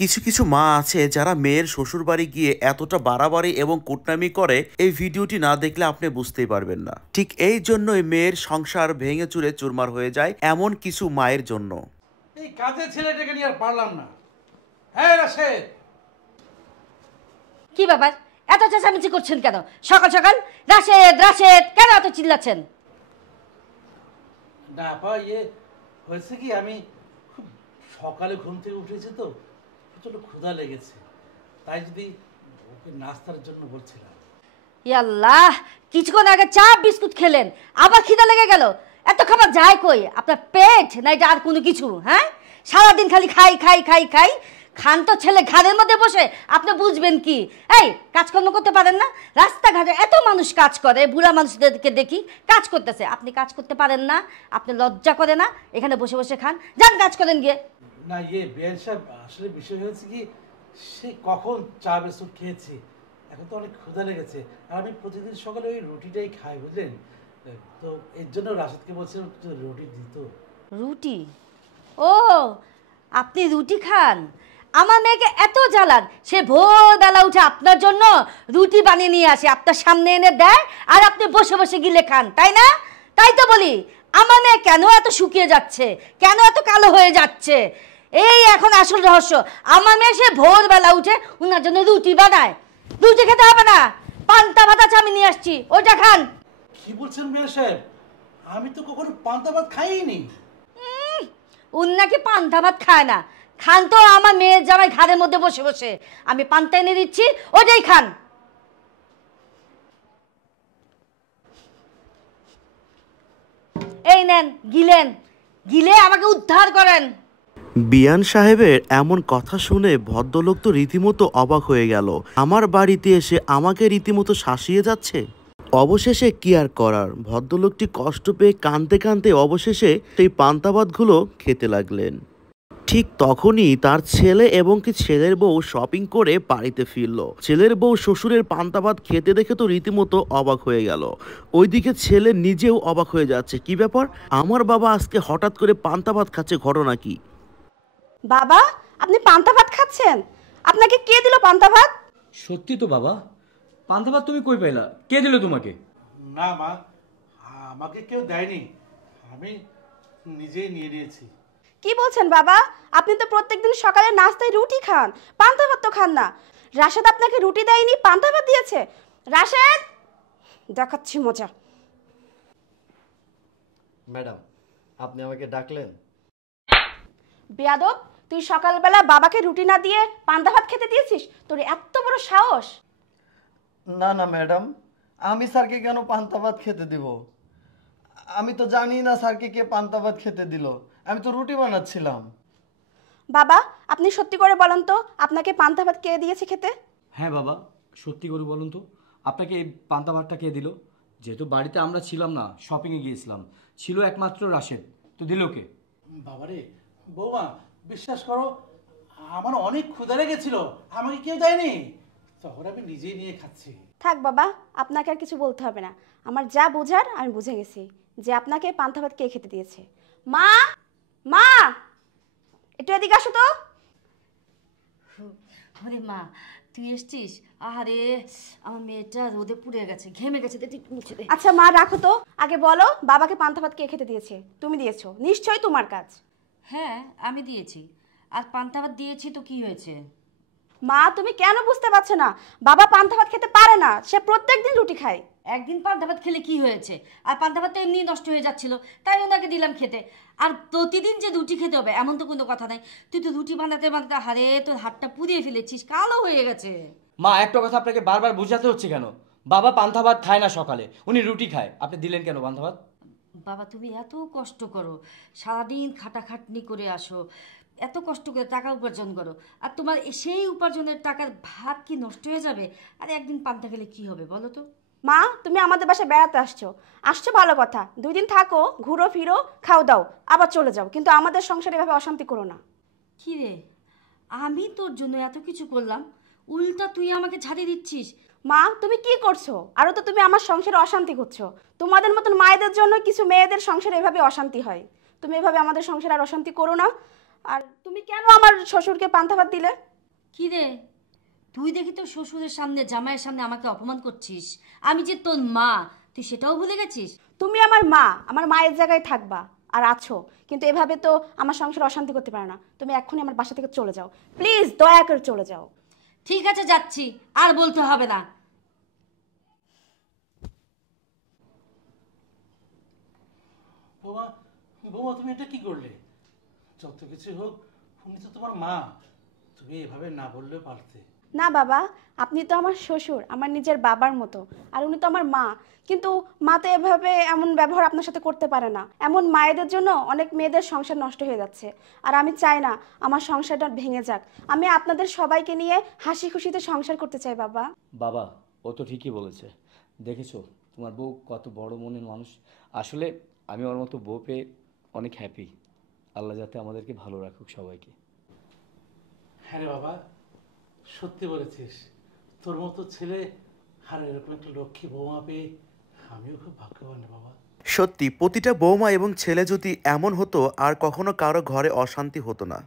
কিছু কিছু মা আছে যারা মেয়ের শ্বশুর বাড়ি গিয়ে এতটা বাড়াবাড়ি এবং কুটনামি করে, এই ভিডিওটি না দেখলে আপনি বুঝতেই পারবেন না। ঠিক এই জন্যই মেয়ের সংসার ভেঙে চুরে চুরমার হয়ে যায় এমন কিছু মায়ের জন্য। এই কাজের ছেলেটাকে নিয়ে আর পারলাম না। হ্যাঁ রাশেদ, কি ব্যাপার, এত চেঁচামেচি করছেন কেন সকাল সকাল? রাশেদ রাশেদ কেন এত চিল্লাচ্ছেন? না আপা, হয়েছে কি, আমি খুব সকালে ঘুম থেকে উঠেছি তো, প্রচন্ড ক্ষুধা লেগেছে, তাই যদি ওকে নাস্তার জন্য বলছিলাম। ইয়াল্লাহ, কিছুক্ষণ আগে চা বিস্কুট খেলেন, আবার খিদা লেগে গেল। এত খাবার যায় কই? আপনার পেট না এটা আর কোনো কিছু? হ্যাঁ, সারাদিন খালি খাই খাই খাই খাই। খান তো ছেলে ঘাড়ের মধ্যে বসে, আপনি বুঝবেন কি? এই কাজকর্ম করতে পারেন না? রাস্তাঘাটে এত মানুষ কাজ করে, বুড়া মানুষদেরকে দেখি কাজ করতেছে, আপনি কাজ করতে পারেন না? আপনি লজ্জা করে না এখানে বসে বসে খান? যান কাজ করেন গিয়ে। না বেন সাহেব, আসলে বিষয় হয়েছে কি, সে কখন চা বিস্কুট খেয়েছি, এখন তো অনেক ক্ষুধা লেগেছে, আর আমি প্রতিদিন সকালে ওই রুটিটাই খাই, বুঝলেন? তো এর জন্য রাশেদকে বলছিলাম রুটি দিত। রুটি? ও, আপনি রুটি খান? আমার মেয়েকে এত জ্বালান, সে ভোরবেলা উঠে আপনার জন্য রুটি বানিয়ে নিয়ে আসে, আপনার সামনে এনে দেয়, আর আপনি বসে বসে গিলে খান, তাই না? তাই তো বলি, আমার মেয়ে কেন এত শুকিয়ে যাচ্ছে, কেন এত কালো হয়ে যাচ্ছে, এই এখন আসল রহস্য। আমার মেয়ে সে ভোরবেলা উঠে ওনার জন্য রুটি বানায়। রুটি খেতে হবে না, পান্তা ভাত আছে আমি নিয়ে আসছি, ওইটা খান। কি বলছেন বেন সাহেব? আমি তো কখনো পান্তা ভাত খাইনি। উনি নাকি পান্তা ভাত খায় না? খান তো আমার মেয়ের জামাই ঘাড়ের মধ্যে বসে বসে। আমি পান্তা এনে দিচ্ছি, ওটাই খান। এই নেন, গিলেন, গিলে আমাকে উদ্ধার করেন। বিয়ান সাহেবের এমন কথা শুনে ভদ্রলোক তো রীতিমতো অবাক হয়ে গেল। আমার বাড়িতে এসে আমাকে রীতিমতো শাসিয়ে যাচ্ছে। অবশেষে কি আর করার, ভদ্রলোকটি কষ্ট পেয়ে কাঁদতে কাঁদতে অবশেষে সেই পান্তা ভাতগুলো খেতে লাগলেন। ঠিক তখনই তার ছেলে এবং কি ছেলের বউ শপিং করে বাড়িতে ফিরল। ছেলের বউ শ্বশুরের পান্তা ভাত খেতে দেখে তো রীতিমতো অবাক হয়ে গেল। ওইদিকে ছেলে নিজেও অবাক হয়ে যাচ্ছে, কি ব্যাপার, আমার বাবা আজকে হঠাৎ করে পান্তা ভাত খাচ্ছে, ঘটনা কি? বাবা, আপনি পান্তা ভাত খাচ্ছেন? আপনাকে কে দিল পান্তা ভাত? সত্যি তো বাবা, পান্তা ভাত তুমি কই পাইলা? কে দিল তোমাকে? না মা, আমাকে কেউ দেয়নি, আমি নিজেই নিয়ে নিয়েছি। কি বলছেন বাবা? আপনি তো প্রত্যেকদিন সকালে নাস্তায় রুটি খান, পান্তা ভাত তো খান না। রাশেদ আপনাকে রুটি দেয়নি, পান্তা ভাত দিয়েছে? রাশেদ, দেখাচ্ছি মজা। ম্যাডাম, আপনি আমাকে ডাকলেন? বেয়াদব, তুই সকালবেলা বাবাকে রুটি না দিয়ে পান্তা ভাত খেতে দিয়েছিস? তোর এত বড় সাহস! না না ম্যাডাম, আমি স্যারকে কেন পান্তা ভাত খেতে দিব? আমি তো জানি না স্যারকে কে পান্তা ভাত খেতে দিল, আমি তো রুটি বানাচ্ছিলাম। বাবা, আপনি সত্যি করে বলেন তো, আপনাকে পান্তা ভাত কে দিয়েছে খেতে? হ্যাঁ বাবা, সত্যি করে বলুন তো, আপনাকে এই পান্তা ভাতটা কে দিল? যেহেতু বাড়িতে আমরা ছিলাম না, শপিংয়ে গিয়েছিলাম, ছিল একমাত্র রাশেদ, তো দিল কে? বাবারে, বৌমা, বিশ্বাস করো, আমার অনেক ক্ষুধা লেগেছিল, আমাকে কেউ দেয়নি, তখন আমি নিজেই নিয়ে খাচ্ছি। থাক বাবা, আপনাকে আর কিছু বলতে হবে না, আমার যা বোঝার আমি বুঝে গেছি যে আপনাকে পান্তা ভাত কে খেতে দিয়েছে। মা, মা, একটু এদিকে আসো তো। আরে মা, তুই এসছিস? আরে আমার মেয়েটা রোদে পুড়ে গেছে, ঘেমে গেছে। আচ্ছা মা, রাখো তো, আগে বলো বাবাকে পান্তা ভাত কে খেতে দিয়েছে? তুমি দিয়েছো, নিশ্চয়ই তোমার কাজ। হ্যাঁ, আমি দিয়েছি। আর পান্তা ভাত দিয়েছি তো কি হয়েছে? মা, তুমি কেন বুঝতে পারছো না? বাবা পান্তা ভাত খেতে পারে না, সে প্রত্যেকদিন রুটি খায়। একদিন পান্তা ভাত খেলে কি হয়েছে? আর পান্তা ভাত তো এমনি নষ্ট হয়ে যাচ্ছিল, তাই ওনাকে দিলাম খেতে। আর প্রতিদিন যে রুটি খেতে হবে এমন তো কোনো কথা নাই। তুই তো রুটি বানাতে বানাতে হারে তোর হাতটা পুড়িয়ে ফেলেছিস, কালো হয়ে গেছে। মা, একটা কথা আপনাকে বারবার বোঝাতে হচ্ছে কেন? বাবা পান্তা ভাত খায় না সকালে, উনি রুটি খায়, আপনি দিলেন কেন পান্তা ভাত? বাবা, তুমি এত কষ্ট করো, সারাদিন খাটাখাটনি করে আসো, এত কষ্ট করে টাকা উপার্জন করো, আর তোমার সেই উপার্জনের টাকার ভাত কি নষ্ট হয়ে যাবে? আর একদিন পান্তা খেলে কি হবে বলো তো? মা, তুমি আমাদের বাসায় বেড়াতে আসছো, আসছো ভালো কথা, 2 দিন থাকো, ঘুরো ফিরো, খাও দাও, আবার চলে যাও, কিন্তু আমাদের সংসারে এভাবে অশান্তি করো না। কি রে, আমি তোর জন্য এত কিছু করলাম, উল্টা তুই আমাকে ঝাড়ি দিচ্ছিস। মা, তুমি কি করছো? আরো তো তুমি আমার সংসারে অশান্তি করছো। তোমাদের মতন মায়েদের জন্য কিছু মেয়েদের সংসারে এভাবে অশান্তি হয়। তুমি এভাবে আমাদের সংসারে আর অশান্তি করো না। আর তুমি কেন আমার শ্বশুরকে পান্তা ভাত দিলে? কি রে, তুই দেখি তোর শ্বশুরের সামনে, জামাইয়ের সামনে আমাকে অপমান করছিস। আমি যে তোর মা, তুই সেটাও ভুলে গেছিস? তুমি আমার মা, আমার মায়ের জায়গায় থাকবা আর আছো, কিন্তু এভাবে তো আমার সংসার অশান্তি করতে পারে না। তুমি এক্ষুনি আমার বাসা থেকে চলে যাও, প্লিজ দয়া করে চলে যাও। ঠিক আছে, যাচ্ছি, আর বলতে হবে না। বৌমা, বৌমা তুমি এটা কি করলে? যত কিছু হোক, উনি তো তোমার মা, তুমি এভাবে না বললেও পারতে। না বাবা, আপনি তো আমার শ্বশুর, আমার নিজের বাবার মতো, আর উনি তো আমার মা। কিন্তু মা তো এভাবে এমন ব্যবহার আপনার সাথে করতে পারে না। এমন মায়েদের জন্য অনেক মেয়েদের সংসার নষ্ট হয়ে যাচ্ছে, আর আমি চাই না আমার সংসারটা ভেঙে যাক। আমি আপনাদের সবাইকে নিয়ে হাসি খুশিতে সংসার করতে চাই বাবা। বাবা, ও তো ঠিকই বলেছে। দেখেছো তোমার বউ কত বড় মনের মানুষ। আসলে আমি ওর মতো বউ পেয়ে অনেক হ্যাপি। আল্লাহ যাতে আমাদেরকে ভালো রাখুক সবাইকে। হ্যাঁ রে বাবা, সত্যি বলেছিস। তোর মতো ছেলে আর এরকম একটা লক্ষ্মী বৌমা পেয়ে আমিও খুব ভাগ্যবান রে বাবা। সত্যি প্রতিটা বৌমা এবং ছেলে যদি এমন হতো, আর কখনো কারো ঘরে অশান্তি হতো না।